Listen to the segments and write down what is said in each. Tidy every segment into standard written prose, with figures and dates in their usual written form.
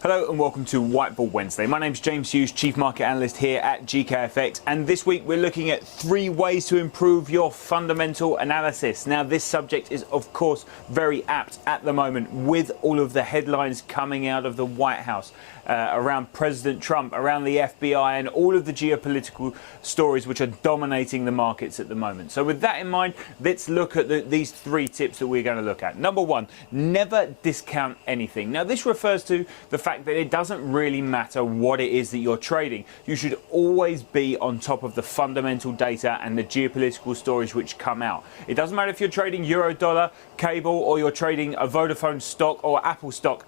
Hello and welcome to Whiteboard Wednesday. My name's James Hughes, Chief Market Analyst here at GKFX, and this week we're looking at 3 ways to improve your fundamental analysis. Now this subject is of course very apt at the moment with all of the headlines coming out of the White House around President Trump, around the FBI and all of the geopolitical stories which are dominating the markets at the moment. So with that in mind, let's look at these 3 tips that we're going to look at. Number 1, never discount anything. Now this refers to the fact that it doesn't really matter what it is that you're trading. You should always be on top of the fundamental data and the geopolitical stories which come out. It doesn't matter if you're trading euro dollar, cable, or you're trading a Vodafone stock or Apple stock.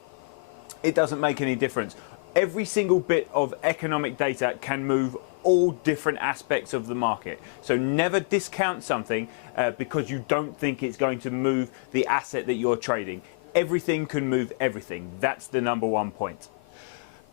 It doesn't make any difference. Every single bit of economic data can move all different aspects of the market. So never discount something because you don't think it's going to move the asset that you're trading. Everything can move everything. That's the number 1 point.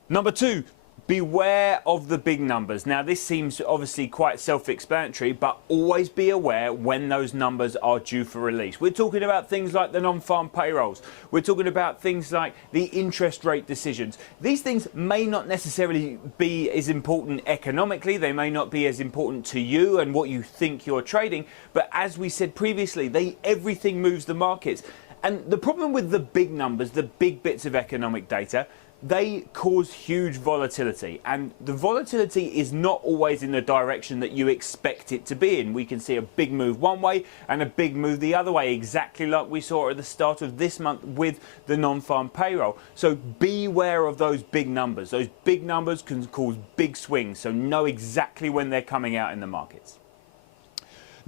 Number 2, beware of the big numbers. Now this seems obviously quite self-explanatory, but always be aware when those numbers are due for release. We're talking about things like the non-farm payrolls. We're talking about things like the interest rate decisions. These things may not necessarily be as important economically. They may not be as important to you and what you think you're trading. But as we said previously, everything moves the markets. And the problem with the big numbers, the big bits of economic data, they cause huge volatility, and the volatility is not always in the direction that you expect it to be in. We can see a big move one way and a big move the other way, exactly like we saw at the start of this month with the non-farm payroll. So beware of those big numbers. Those big numbers can cause big swings, so know exactly when they're coming out in the markets.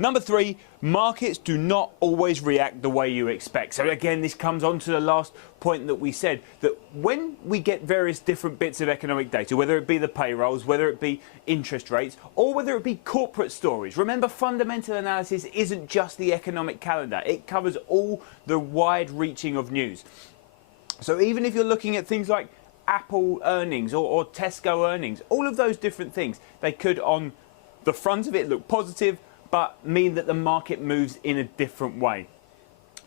Number 3, markets do not always react the way you expect. So again, this comes on to the last point that we said, that when we get various different bits of economic data, whether it be the payrolls, whether it be interest rates, or whether it be corporate stories. Remember, fundamental analysis isn't just the economic calendar. It covers all the wide reaching of news. So even if you're looking at things like Apple earnings or Tesco earnings, all of those different things, they could on the front of it look positive, but mean that the market moves in a different way.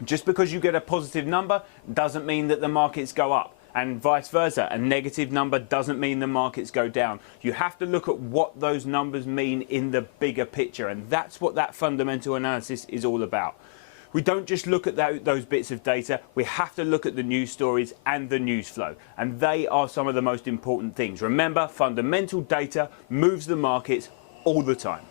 Just because you get a positive number doesn't mean that the markets go up, and vice versa. A negative number doesn't mean the markets go down. You have to look at what those numbers mean in the bigger picture, and that's what that fundamental analysis is all about. We don't just look at those bits of data, we have to look at the news stories and the news flow, and they are some of the most important things. Remember, fundamental data moves the markets all the time.